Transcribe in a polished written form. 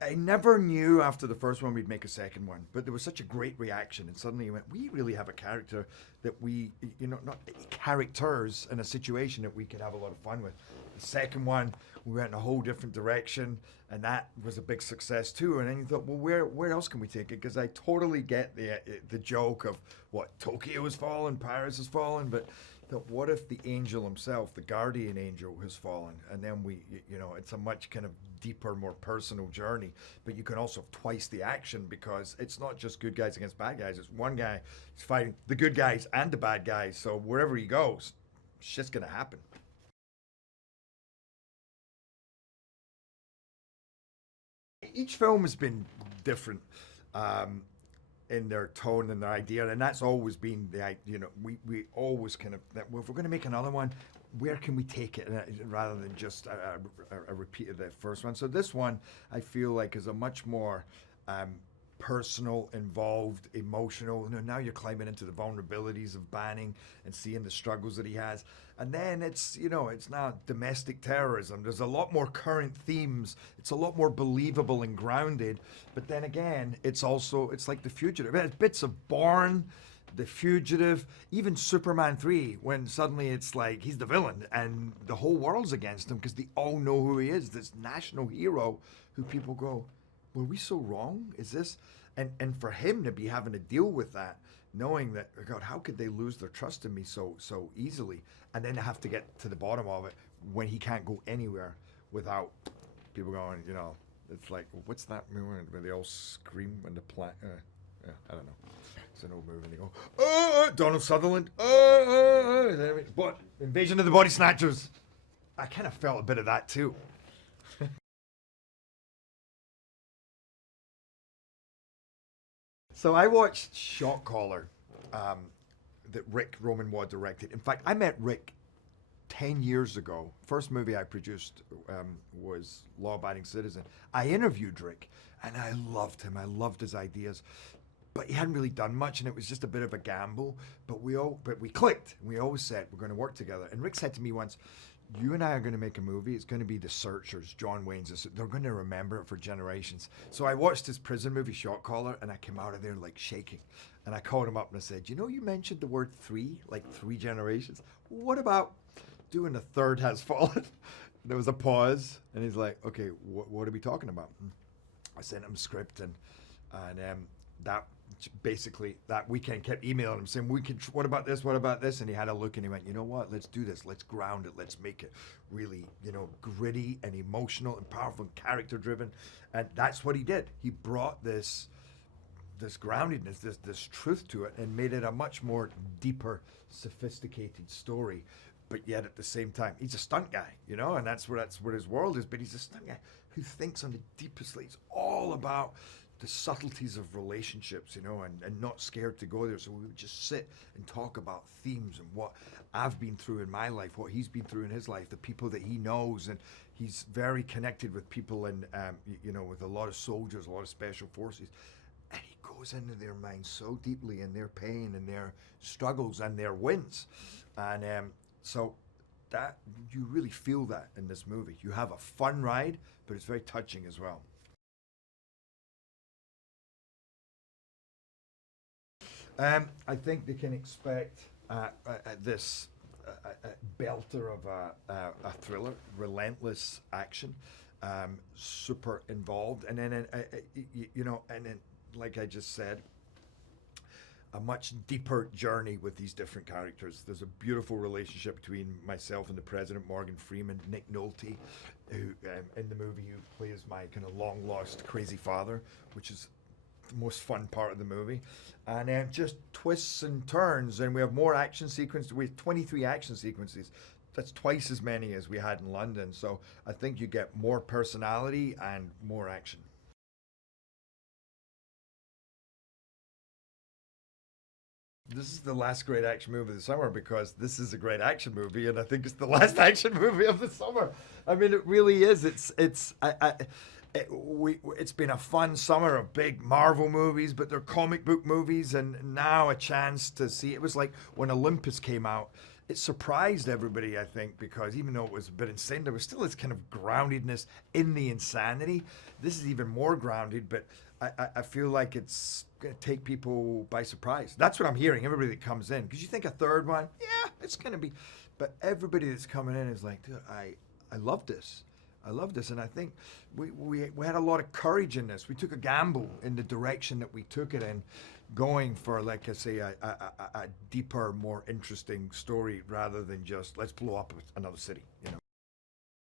I never knew after the first one we'd make a second one, but there was such a great reaction, and suddenly you went, we really have a character that we, not characters in a situation that we could have a lot of fun with. The second one, we went in a whole different direction, and that was a big success too. And then you thought, well, where else can we take it? Because I totally get the joke of what Tokyo has fallen, Paris has fallen, but what if the angel himself, the guardian angel, has fallen, and then it's a much kind of deeper, more personal journey. But you can also have twice the action because it's not just good guys against bad guys. It's one guy who's fighting the good guys and the bad guys. So wherever he goes, shit's gonna happen. Each film has been different. In their tone and their idea, and that's always been we always kind of that, well, if we're going to make another one, where can we take it, rather than just a repeat of the first one. So this one I feel like is a much more personal, involved, emotional. Now you're climbing into the vulnerabilities of Banning and seeing the struggles that he has. And then it's now domestic terrorism. There's a lot more current themes. It's a lot more believable and grounded. But then again, it's like The Fugitive. It has bits of Bourne, The Fugitive, even Superman 3, when suddenly it's like he's the villain and the whole world's against him because they all know who he is, this national hero who people go, were we so wrong? Is this? And for him to be having to deal with that, knowing that, oh God, how could they lose their trust in me so easily? And then have to get to the bottom of it when he can't go anywhere without people going, it's like, what's that movie where they all scream when the yeah, I don't know. It's an old movie and they go, Donald Sutherland, but Invasion of the Body Snatchers. I kind of felt a bit of that too. So I watched Shot Caller, that Rick Roman Waugh directed. In fact, I met Rick 10 years ago. First movie I produced was Law Abiding Citizen. I interviewed Rick, and I loved him. I loved his ideas. But he hadn't really done much, and it was just a bit of a gamble. But we clicked. We always said we're going to work together. And Rick said to me once, you and I are going to make a movie. It's going to be The Searchers, John Wayne's. They're going to remember it for generations. So I watched his prison movie, Shot Caller, and I came out of there like shaking. And I called him up and I said, you mentioned the word three, like 3 generations. What about doing The Third Has Fallen? There was a pause, and he's like, okay, what are we talking about? I sent him a script, and that basically that weekend kept emailing him saying, what about this, and he had a look and he went, you know what, let's do this, let's ground it, let's make it really gritty and emotional and powerful and character driven. And that's what he did. He brought this groundedness, this truth to it, and made it a much more deeper, sophisticated story. But yet at the same time, he's a stunt guy, and that's where his world is. But he's a stunt guy who thinks on the deepest level. It's all about the subtleties of relationships, and not scared to go there. So we would just sit and talk about themes and what I've been through in my life, what he's been through in his life, the people that he knows. And he's very connected with people and, with a lot of soldiers, a lot of special forces. And he goes into their minds so deeply, and their pain and their struggles and their wins. And so that you really feel that in this movie. You have a fun ride, but it's very touching as well. I think they can expect this belter of a thriller, relentless action, super involved, and then and then like I just said, a much deeper journey with these different characters. There's a beautiful relationship between myself and the president, Morgan Freeman, Nick Nolte, who in the movie who plays my kind of long lost crazy father, which is the most fun part of the movie. And just twists and turns, and we have more action sequences. We have 23 action sequences. That's twice as many as we had in London. So I think you get more personality and more action. This is the last great action movie of the summer because this is a great action movie, and I think it's the last action movie of the summer. I mean, it really is. It's been a fun summer of big Marvel movies, but they're comic book movies, and now a chance to see. It was like when Olympus came out. It surprised everybody, I think, because even though it was a bit insane, there was still this kind of groundedness in the insanity. This is even more grounded, but I feel like it's going to take people by surprise. That's what I'm hearing, everybody that comes in. Because you think a third one, yeah, it's going to be. But everybody that's coming in is like, dude, I love this. I love this. And I think we had a lot of courage in this. We took a gamble in the direction that we took it in, going for, like I say, a deeper, more interesting story rather than just let's blow up another city, you know.